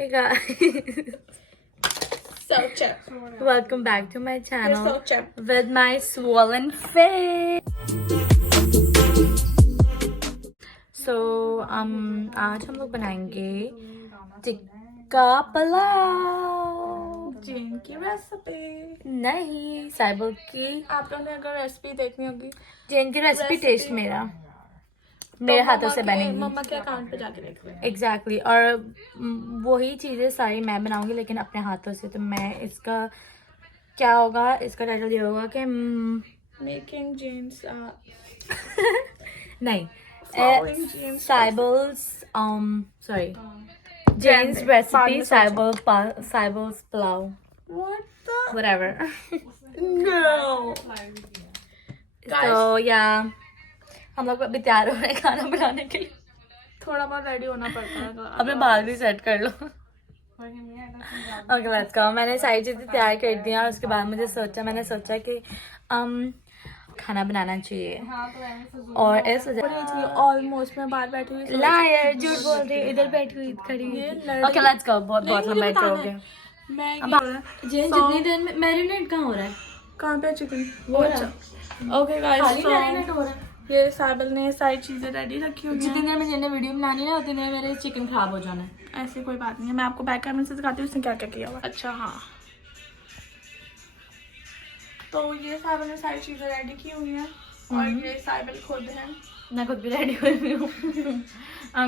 Hey guys, So chip. welcome back to my You're channel so chip. with my swollen face. So आज हम लोग बनाएंगे tikka pulao. Gene की recipe नहीं, Cyble की। आप लोगों ने अगर रेसिपी देखनी होगी जैन की रेसिपी Recipe। टेस्ट मेरे हाथों से बनेगी। मम्मा के अकाउंट पे जाके देख लें। एग्जैक्टली और वही चीज़ें सारी मैं बनाऊंगी लेकिन अपने हाथों से। तो मैं इसका क्या होगा, इसका टाइटल ये होगा कि मेकिंग जीन्स नहीं, Following Jane's साइबल्स सॉरी जेन्स बाद रेसिपी में सोचो। साइबल्स pulao What the whatever. no? तो या हम लोग अभी तैयार हो रहे हैं खाना बनाने के लिए। थोड़ा बहुत रेडी होना पड़ता है। अपने बाल भी सेट कर लो। Okay let's go. मैंने सारी चीज़ें तैयार कर दी और उसके बाद मैंने सोचा कि खाना बनाना चाहिए। और इस ऑलमोस्ट मैं बाहर बैठी हुई लायर झूठ बोल रही है, इधर बैठी हुई खड़ी हुई। Okay let's go. बहुत लंबा इंट्रो हो गया। मैं जितनी देर में मैरिनेट कहाँ हो रहा है? कहाँ पे चिकन वो रहा। ओके गाइस खाली मैरिनेट हो रहा है। ये साइबल ने सारी चीजें रेडी रखी हुई जितनी हैं। देर में जिन्हें वीडियो बनानी है उतनी देर मेरे चिकन खराब हो जाना है। ऐसी कोई बात नहीं है, मैं आपको बैक कैमरे से दिखाती हूँ उसने क्या क्या किया हुआ। अच्छा हाँ, तो ये साइबल ने सारी चीजें रेडी की हुई हैं और ये साइबल खुद है। मैं खुद भी रेडी हुई हूँ।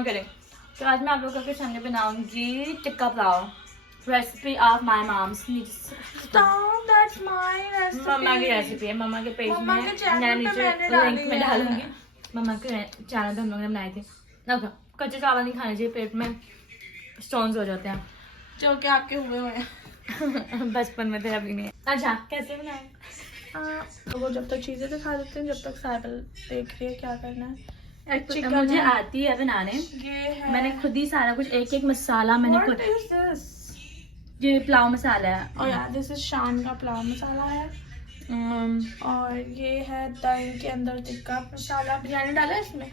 करें तो आज मैं आप लोगों के सामने बनाऊंगी tikka pulao, recipe of my moms. Stop, that's my recipe. मम्मा की रेसिपी है, मम्मा के पेज में मम्मा के channel मैं पे नीचे मैंने डाली लिंक में है। डालूंगी। मम्मा के चैनल पे हम लोगों ने बनाए थे। ओके, कच्चे चावल नहीं खाने चाहिए, पेट में स्टोन्स हो जाते हैं। जो कि आपके हुए हुए हैं। बचपन में थे, अभी नहीं। अच्छा कैसे बनाए? तो वो जब तक चीजें दिखा देते हैं, जब तक साइबल देख रही है क्या करना है। चिकन मुझे है। आती है बनाने। ये है। मैंने खुद ही सारा कुछ एक एक मसाला मैंने What खुद। is this? ये पुलाव मसाला है। और यार दिस इज शान का पुलाव मसाला है। और ये है दही के अंदर टिक्का मसाला। बिरयानी डाला है इसमें।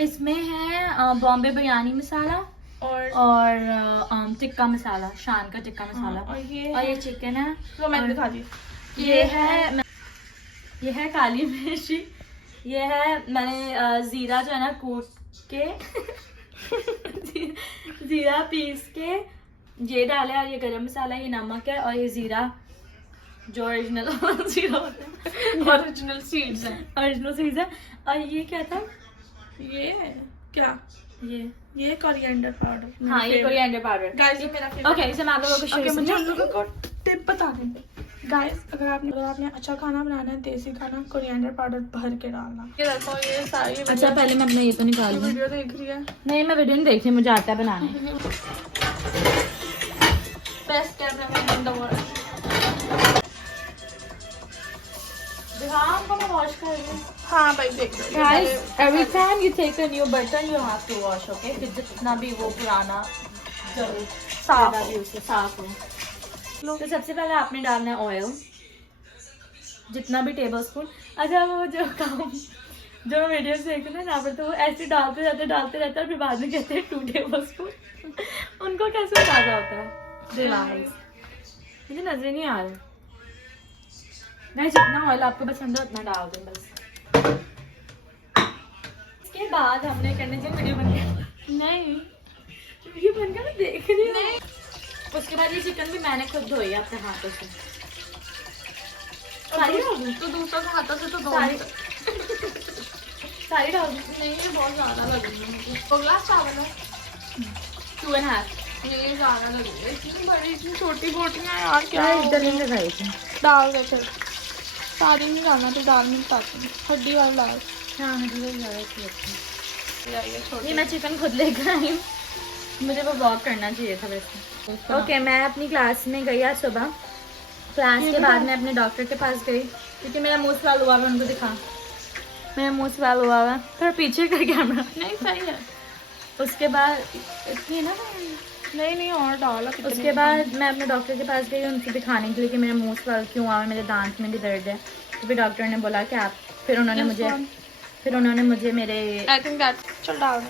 इसमें है बॉम्बे बिरयानी मसाला और टिक्का मसाला, शान का टिक्का मसाला। और और ये चिकन है। वो मैंने दिखा दी। ये है काली मिर्ची। ये है मैंने जीरा जो है ना कूट के जीरा पीस के ये डाला है। और ये गरम मसाला, ये नमक है और ये जीरा जो ओरिजिनल जीरा होता है, ओरिजिनल सीड्स हैं। ओरिजिनल सीड्स है। और ये क्या था? ये क्या? ये कोरिएंडर पाउडर। हाँ, ये कोरिएंडर पाउडर। गाइस ये मेरा फेवरेट। ओके, इसे मैं आप लोगों को ओके, मुझे उन शुरू लोगों को टिप बता दें। गाइस अगर आपने अच्छा खाना बनाना है, देसी खाना, कोरिएंडर पाउडर भर के डालना। ये देखो ये सारी। अच्छा पहले मैं अपना ये तो निकाल लूँ। वीडियो देख रही है। नहीं, मैं वीडियो नहीं देख रही, मुझे आता है बनाने। Best cameraman in the world. हाँ, मैं वॉश कर रही हूँ। हाँ भाई देख लो। Guys, every time you take a new burden, you have to wash, okay? फिर जितना भी वो पुराना साफ भी उसे साफ हो। तो सबसे पहले आपने डालना है ऑयल, जितना भी टेबल स्पून। अच्छा वो जो वीडियो देखते हैं यहाँ पर, तो वो ऐसे डालते रहते हैं और फिर बाद में कहते हैं 2 टेबल स्पून। उनको कैसे अंदाजा होता है? मुझे नजर नहीं आ रहा। नहीं, जितना ऑयल आपको पसंद है उतना डाल दें बस। इसके बाद हमने करने चाहिए वीडियो बन गया। नहीं वीडियो बन गया, मैं देख रही हूँ। उसके बाद ये चिकन भी मैंने खुद धोई है अपने हाथों से। सारी डाल दूँ? तो दूसरों के हाथों से तो दो सारी डाल दूँ? नहीं, ये बहुत ज्यादा लग रही है मुझे। वो ग्लास चावल है 2.5। ये ज्यादा लग रही है। इतनी बड़ी इतनी छोटी बोटियाँ यार, क्या हो इधर गया? नहीं लगाई थी। डाल दे फिर। सारी नहीं डालना, तो दाल नहीं बताती हूँ। हड्डी वाली दाल। हाँ, मुझे ज़्यादा अच्छी लगती है। ये छोटी। ये मैं चिकन खुद लेकर आई हूँ, मुझे वो ब्लॉग करना चाहिए था वैसे। ओके, मैं अपनी क्लास में गई आज सुबह। क्लास के बाद मैं अपने डॉक्टर के पास गई क्योंकि मेरा मुंह स्वाल हुआ हुआ, उनको दिखा मेरा मुंह स्वाल हुआ हुआ। थोड़ा पीछे कर कैमरा। नहीं सही है। उसके बाद इतनी ना, नहीं और डाला। उसके बाद मैं अपने डॉक्टर के पास गई उनसे दिखाने के लिए कि मेरा मुंह स्वाल क्यों हुआ है, मेरे दांत में भी दर्द है। तो फिर डॉक्टर ने बोला कि आप, फिर उन्होंने मुझे मेरे आई थिंक दैट चल डाल दे।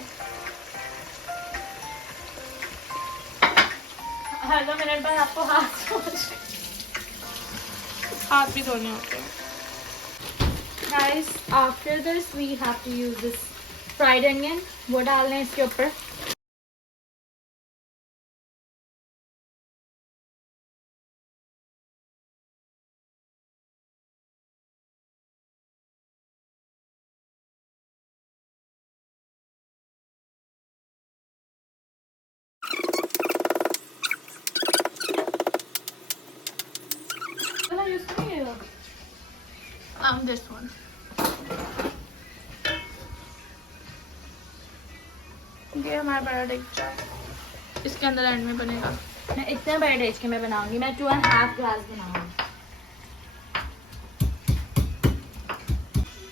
हर 2 मिनट बाद आपको हाथ भी धोने होते हैं। Guys, after this we have to use this fried onion. वो डालना है इसके ऊपर। This one. ये हमारा बड़ा डिक्चा है, इसके अंदर एंड में बनेगा। मैं इतने बड़े डेज के मैं बनाऊंगी, मैं 2.5 ग्लास बनाऊंगी।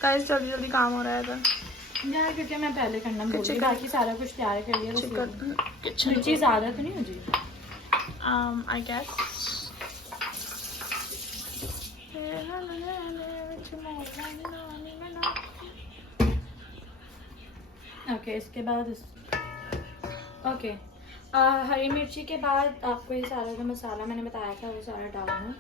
गाइस जल्दी जल्दी काम हो रहा है इधर यार, क्योंकि मैं पहले करना भूल गई, बाकी सारा कुछ तैयार कर लिया। किचन मिर्ची ज़्यादा तो नहीं हो जी? आई गेस ओके, इसके बाद ओके हरी मिर्ची के बाद आपको ये सारा जो मसाला मैंने बताया था वो सारा डालना है।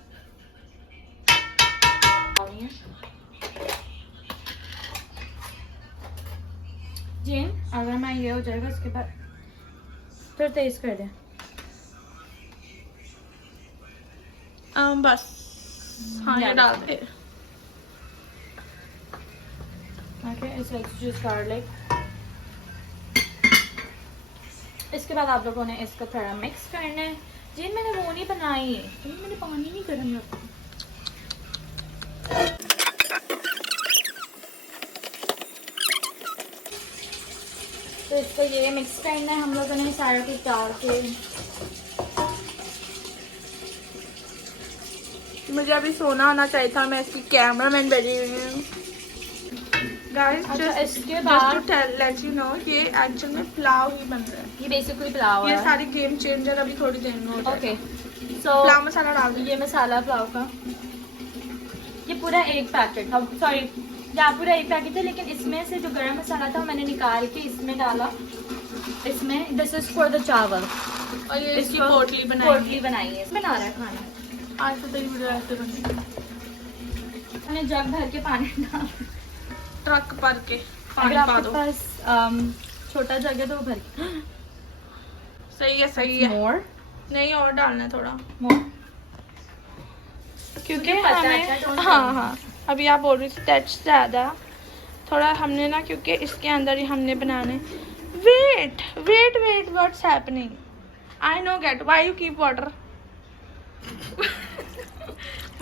जीन, अगर मैं ये हो जाएगा इसके बाद फिर तेज कर दें। बस हाँ ये डाल दे। Okay, just garlic. इसके बाद आप लोगों ने इसको थोड़ा मिक्स करना है। जी मैंने वो नहीं बनाई है, मैंने पानी नहीं गर्म रखा। तो इसको ये मिक्स करना है हम लोगों ने सारा कुछ डाल के। मुझे अभी सोना होना चाहिए था, मैं इसकी कैमरामैन बनी हुई हूँ। गाइस इसके बाद टू लेट यू नो ये एक्चुअल में पुलाव ही बन रहा है। ये बेसिकली पुलाव है। ये सारी गेम चेंजर अभी थोड़ी देर में हो जाएगा। ओके, सो पुलाव मसाला डाल दो। ये मसाला पुलाव का ये पूरा एक पैकेट था, सॉरी या पूरा एक पैकेट है, लेकिन इसमें से जो गरम मसाला था मैंने निकाल के इसमें डाला। इसमें दिस इज फॉर द चावल और ये इसकी पोटली बनाई है। बना रहा है खाना। आज तो तेरी वीडियो ऐसे बनी। मैंने जग भर के पानी डाला, ट्रक भर के पानी अगर पा आपके दो। पास छोटा जग है तो वो भर के। सही है। मोर नहीं और डालना है थोड़ा मोर, क्योंकि मुझे पता है, हमें don't हाँ अभी आप बोल रही थी दैट्स ज़्यादा थोड़ा हमने ना, क्योंकि इसके अंदर ही हमने बनाने। Wait what's happening? I no get why you keep water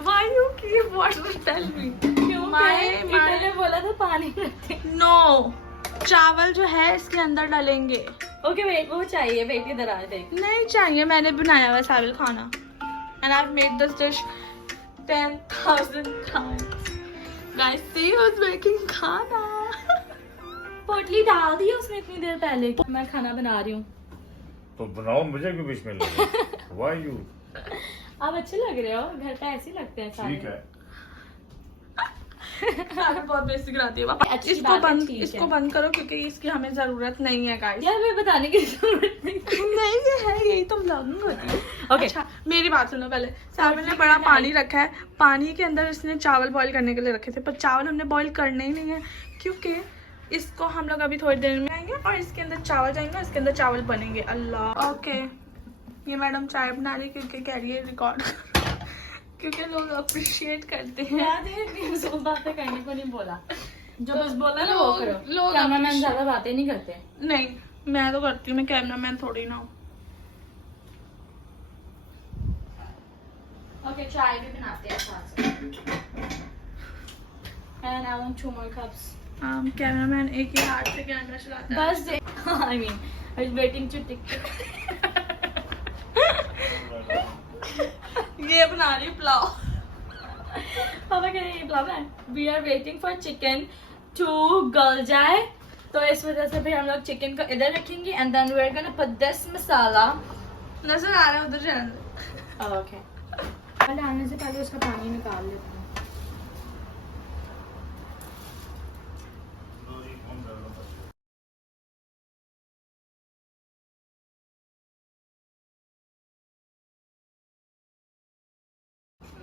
why you keep water tell me. मैंने बोला था पानी रखते। नो, चावल जो है इसके अंदर डालेंगे। ओके वेट, वो चाहिए, वेट इधर आ देख। नहीं चाहिए, मैंने बनाया हुआ साबिल खाना and I made this dish 10,000 times. Guys, see who's making खाना। पोटली डाल दी उसने इतनी देर पहले। मैं खाना बना रही हूँ तो बनाओ, मुझे क्यों बीच में लगे? Why you? आप अच्छे लग रहे हो, घर पे ऐसे ही लगते हैं सारे। ठीक है। सारे बहुत बेसिक कराती है पापा। अच्छी बात है, ठीक है। इसको बंद करो क्योंकि इसकी हमें जरूरत नहीं है गाइस। यार मैं बताने की जरूरत नहीं। नहीं ये है, यही तो व्लॉगिंग होती है। ओके अच्छा मेरी बात सुनो पहले। साबिल ने बड़ा पानी रखा है, पानी के अंदर इसने चावल बॉईल करने के लिए रखे थे, पर चावल हमने बॉईल करने ही नहीं है क्योंकि इसको हम लोग अभी थोड़ी देर में आएंगे और इसके अंदर चावल जाएंगे, इसके अंदर चावल बनेंगे। अल्लाह। ओके ये मैडम चाय बना रही क्योंकि कह रही है रिकॉर्ड क्योंकि लोग अप्रिशिएट करते हैं। याद है इतनी बातें करने को नहीं बोला, जो बस बोला ना वो करो। लोग कैमरामैन ज्यादा बातें नहीं करते। नहीं मैं तो करती हूँ, मैं कैमरामैन थोड़ी ना हूँ। ओके चाय भी बनाते हैं साथ साथ। And I want 2 more cups. Cameraman एक ही हाथ से कैमरा चलाता है। बस I mean I was waiting to tick. ये बना रही पुलाव। पापा कह रहे हैं पुलाव है। We are waiting for chicken to गल जाए, तो इस वजह से फिर हम लोग चिकन को इधर रखेंगे and then we are gonna put this masala. नजर आ रहा है उधर जाने। ओके डालने से पहले उसका पानी निकाल लेते हैं।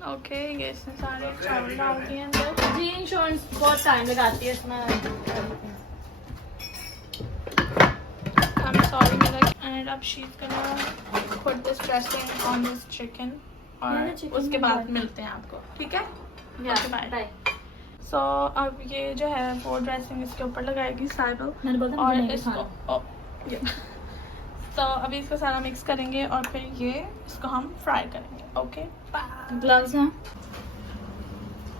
ओके ये इसने सारे चावल डाल दिए अंदर। जी इंश्योरेंस बहुत टाइम लगाती है इसमें। I'm sorry मेरा and अब she's gonna put this dressing on this chicken और उसके बाद मिलते हैं आपको, ठीक है? Yeah, bye. So अब ये जो है वो ड्रेसिंग इसके ऊपर लगाएगी साइबल मैंने बोला था और मुझे नहीं इसको तो अभी इसको सारा मिक्स करेंगे और फिर ये इसको हम फ्राई करेंगे। ओके ग्लव्स हैं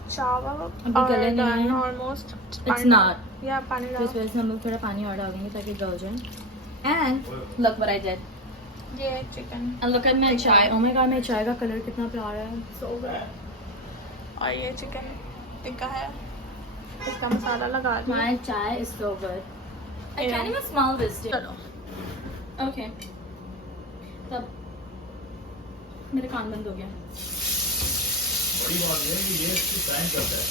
चावल अभी गले नहीं हैं। Almost It's not. या पानी तो इस डाल वजह से हम लोग थोड़ा पानी और डालेंगे ताकि गल जाए। And look what I did. ये chicken And look at my chai. Oh my god, मेरे चाय का कलर कितना प्यारा है। So good. और ये चिकन टिक्का है, इसका मसाला लगा दिया। My chai is so good. I can't even smell this. चलो Okay. तब मेरे कान बंद हो गया। बड़ी बात ये है कि ये इसकी टाइम करता है।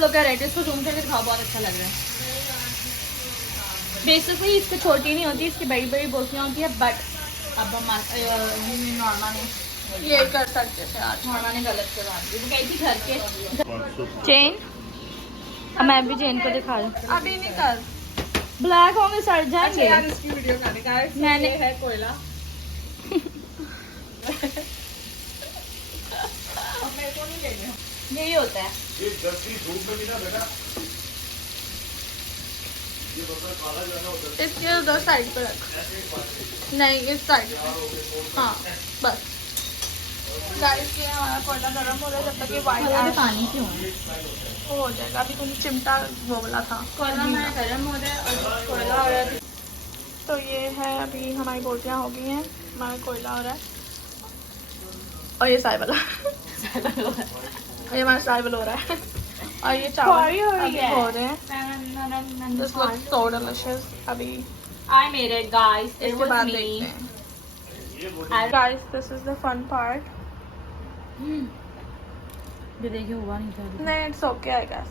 Look at it. इसको zoom करके दिखाओ, बहुत अच्छा लग रहा है। बेसिकली इसको छोटी नहीं होती, इसकी बड़ी बड़ी बोटियाँ होती है, बट अब नॉर्मा ने ये कर सकते थे आज। नॉर्मा ने गलत करवा दी। वो गई थी घर के चेन। अब मैं भी चेन को दिखा दूँ। अभी नहीं कर ब्लैक होंगे सड़ जाएंगे। यार इसकी वीडियो बनाने का है। मैंने है कोयला अब मेरे को नहीं लेना। यही होता है। ये जल्दी धूप में भी ना बेटा, ये बता काला जाना होता है। इसके उधर साइड पे रख, नहीं इस साइड पे। हाँ बस गाइस ये हमारा कोयला गर्म हो रहा है। जब तक ये वाइट पानी क्यों वो हो जाएगा। अभी तुमने चिमटा वो बोला था। कोयला हमारा गर्म हो रहा है और कोयला हो रहा है। तो ये है अभी हमारी बोटियाँ हो गई हैं, हमारा कोयला हो रहा है और ये साइबल ये हमारा साइबल हो रहा है और ये चावल अभी हो रहे हैं। This looks so delicious। अभी I made it, guys. It इसके was बाद me. देखते हैं। Guys, this is the fun part। ये देखिए हुआ नहीं था। नहीं it's okay I guess।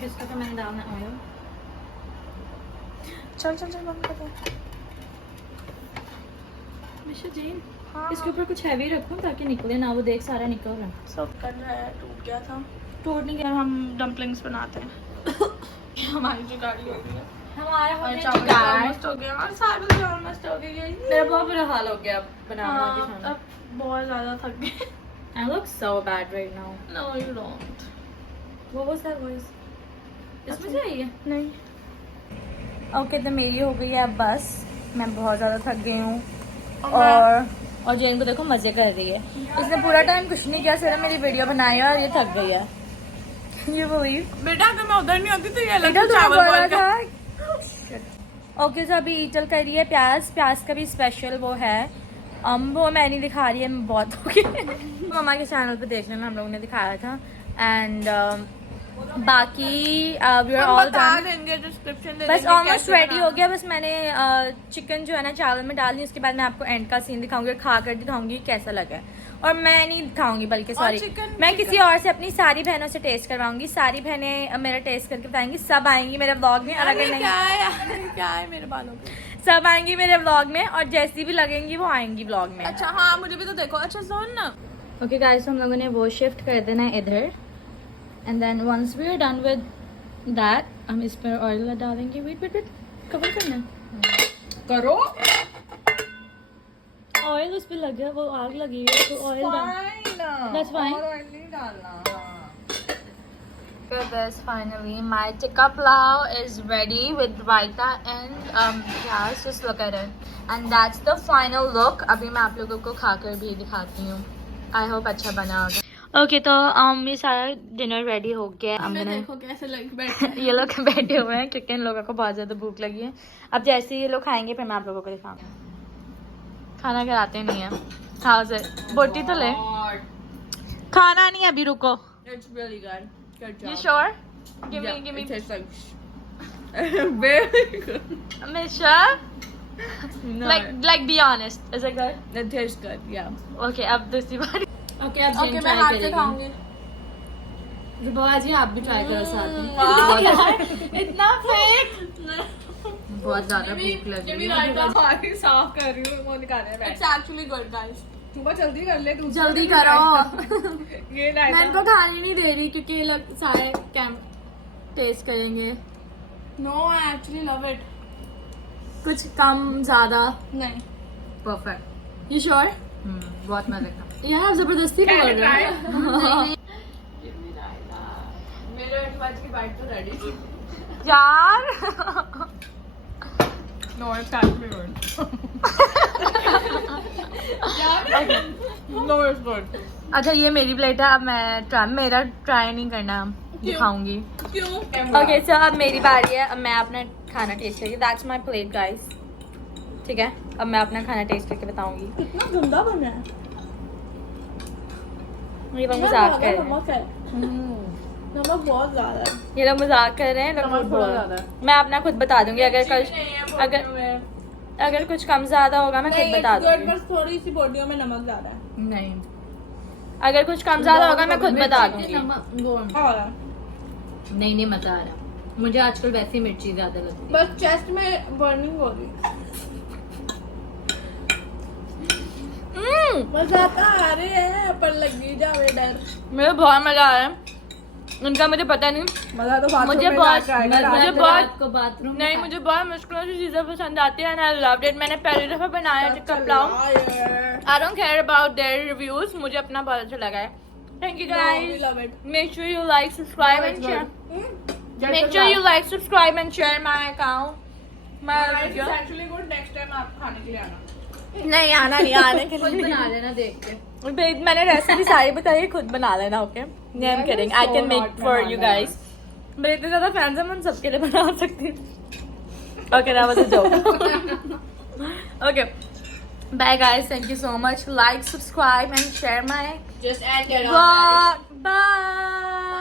किसका तो मैंने डालना ऑयल। चल चल चल बंद कर दे। मिशा जैन हाँ इसके ऊपर कुछ हैवी रखूं ताकि निकले ना। वो देख सारा निकल रहा है। सब कर रहा है, टूट गया था। टूट नहीं गया। हम डम्पलिंग्स बनाते हैं हमारी जो गाड़ी हो गई है हमारा और होने चावल चुका है। ऑलमोस्ट हो गया और साइबल भी ऑलमोस्ट हो गई है। मेरा बहुत बुरा हाल हो गया बना के हाँ, अब बहुत ज़्यादा थक गए। I look so bad right now. No you don't। What was that voice? इसमें से आई है? नहीं। ओके तो मेरी हो गई है अब बस। मैं बहुत ज़्यादा थक गई हूँ और और जैन को देखो मज़े कर रही है। इसने पूरा टाइम कुछ नहीं किया, सिर्फ मेरी वीडियो बनाई है और ये थक गई है। You believe? बेटा अगर मैं उधर नहीं होती तो ये अलग बेटा से तो चावल बोला boil कर। था। ओके तो अभी चल कर रही है प्याज। प्याज का भी स्पेशल वो है। वो मैं नहीं दिखा रही है, मैं बहुत हो गई। मम्मा के चैनल पे देख लेना, हम लोगों ने दिखाया था। एंड बाकी वी आर ऑल डन। देंगे डिस्क्रिप्शन में। बस ऑलमोस्ट रेडी हो गया। बस मैंने चिकन जो है ना चावल में डाल दी। उसके बाद मैं आपको एंड का सीन दिखाऊंगी और खा कर दिखाऊंगी कैसा लगा है। और मैं नहीं दिखाऊंगी बल्कि सॉरी मैं किसी और से अपनी सारी बहनों से टेस्ट करवाऊंगी। सारी बहनें मेरा टेस्ट करके बताएंगी। सब आएंगी मेरे व्लॉग में। अगर नहीं क्या है मेरे बालों पे। सब आएंगी मेरे व्लॉग में और जैसी भी लगेंगी वो आएंगी व्लॉग में। अच्छा हाँ मुझे भी तो देखो। अच्छा सुन ना। ओके गाइस हम लोगों ने वो शिफ्ट कर देना है इधर। And then once we are done with that हम इस पर ऑयल डालेंगे। वेट वेट वेट कवर करना है। करो ऑयल उस पे लगा है, वो आग लगी है तो ऑयल That's fine. ऑयल नहीं डालना। Look at this, finally my tikka pilao is ready with raita and yes, just look at it and that's the final look. अभी मैं आप लोगों को खाकर भी दिखाती हूँ। I hope अच्छा बना होगा। ओके तो ये सारा डिनर रेडी हो गया। देखो कैसे लग बैठे ये लोग बैठे हुए हैं क्योंकि इन लोगों को बहुत ज़्यादा भूख लगी है। अब जैसे ये लोग खाएंगे फिर मैं आप लोगों को दिखाऊंगी। खाना खिलाते नहीं है। खाओ से बोटी तो ले। खाना नहीं अभी, रुको। It's really good. Good job. You sure? Give Yeah, me. it tastes like very good. Misha? No, Like be honest. Is it good? it tastes good. Yeah. Okay, अब दूसरी बारी। Okay, अब Okay, मैं हाथ से खाऊंगी। आज ही आप भी ट्राई करो साथ में। इतना फेक। बहुत ज्यादा भूख लग रही है। साफ कर रही हूँ, वो निकाल रहे हैं। It's actually good guys। सुबह जल्दी कर ले तू। जल्दी करो। ये रायता मैं इनको खाने नहीं दे रही क्योंकि ये लोग सारे टेस्ट करेंगे। No, I actually love it। कुछ कम ज्यादा नहीं। परफेक्ट। You sure? बहुत मजे का। यार आप जबरदस्ती बोल रहे हो। मेरे 8 बजे की बाइट तो रेडी थी यार No, it's actually good। No, it's good। अच्छा ये मेरी प्लेट है, अब मैं मेरा ट्राई नहीं करना, दिखाऊंगी। क्यों? ओके सो अब मेरी बारी है, अब मैं अपना खाना टेस्ट करूँगी। That's my plate guys. ठीक है, अब मैं अपना खाना टेस्ट करके बताऊंगी। कितना गंदा बना है। ये लोग मजाक कर रहे हैं। नमक है। नमक बहुत ज्यादा है। ये लोग मजाक कर रहे हैं, लोग नमक झूठ थोड़ा बोल रहे ज्यादा हैं। मैं अपना खुद बता दूंगी, अगर कुछ कम ज्यादा होगा मैं खुद बता दूंगी। बस थोड़ी सी बॉडियों में नमक ज्यादा है। नहीं, अगर कुछ कम ज्यादा होगा मैं खुद बता दूंगी। नहीं मजा आ रहा, मुझे आजकल वैसे ही मिर्ची ज्यादा लगती है। बस चेस्ट में बर्निंग हो रही। मजा आता आ रहे हैं पर लगी जावे डर। मुझे बहुत मजा आया, उनका मुझे पता नहीं। मजा तो मुझे बहुत नहीं, मुझे बहुत मुश्किलों से चीजें पसंद आती है। I loved it. मैंने पहली दफा बनाया tikka pulao. I don't care about their reviews, मुझे अपना बहुत अच्छा लगा है। Thank you guys. Make sure you like subscribe and share. Make sure you like subscribe and share my account, my video. Actually good. Next time आप खाने के लिए आना। नहीं आना नहीं, आने के लिए बना लेना देख के। मैंने रेसिपी सारी बताई, खुद बना लेना। Okay, I am kidding, I can make for you guys. मेरे इतने ज्यादा फैंस हैं, मैं सबके लिए बना सकती हूँ। Okay, that was a joke. Okay, bye guys, thank you so much. Like, subscribe and share my Just end it vlog. Bye.